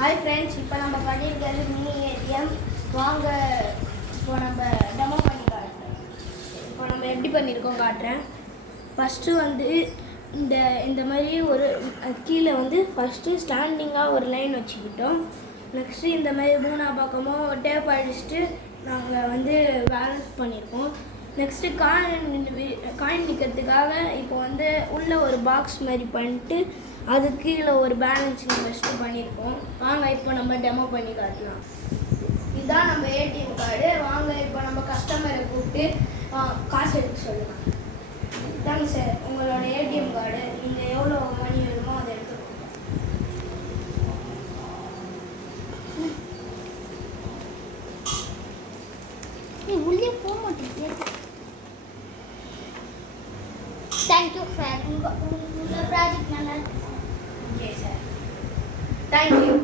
Hi friends, இப்போ நம்ம பண்ணியிருக்கிறது மினி ஏடிஎம். வாங்க இப்போ நம்ம டெமோ பண்ணி காட்டுறேன். இப்போ நம்ம எப்படி பண்ணியிருக்கோம் காட்டுறேன். ஃபஸ்ட்டு வந்து இந்த மாதிரி ஒரு கீழே வந்து ஃபஸ்ட்டு ஸ்டாண்டிங்காக ஒரு லைன் வச்சுக்கிட்டோம். நெக்ஸ்ட்டு இந்த மாதிரி மூணா பக்கமும் டேப் அடிச்சுட்டு நாங்கள் வந்து பேலன்ஸ் பண்ணியிருக்கோம். நெக்ஸ்ட்டு காயின் நிற்கிறதுக்காக இப்போ வந்து உள்ளே ஒரு பாக்ஸ் மாதிரி பண்ணிட்டு அது கீழே ஒரு பேலன்ஸிங் வச்சுட்டு பண்ணியிருக்கோம். வாங்க இப்போ நம்ம டெமோ பண்ணி காட்டலாம். இதுதான் நம்ம ஏடிஎம் கார்டு. வாங்க இப்போ நம்ம கஸ்டமரை கூப்பிட்டு காசு எடுக்க சொல்லலாம். இதாங்க சார் உங்களோட ஏடிஎம் கார்டு. நீங்கள் எவ்வளோ மணி வேணுமோ அதை எடுத்துக்கோங்க. உள்ளே போக மாட்டேங்குது. Thank you sir. உங்கள் ப்ராஜெக்ட் நல்லா இருக்கு. Okay sir, thank you.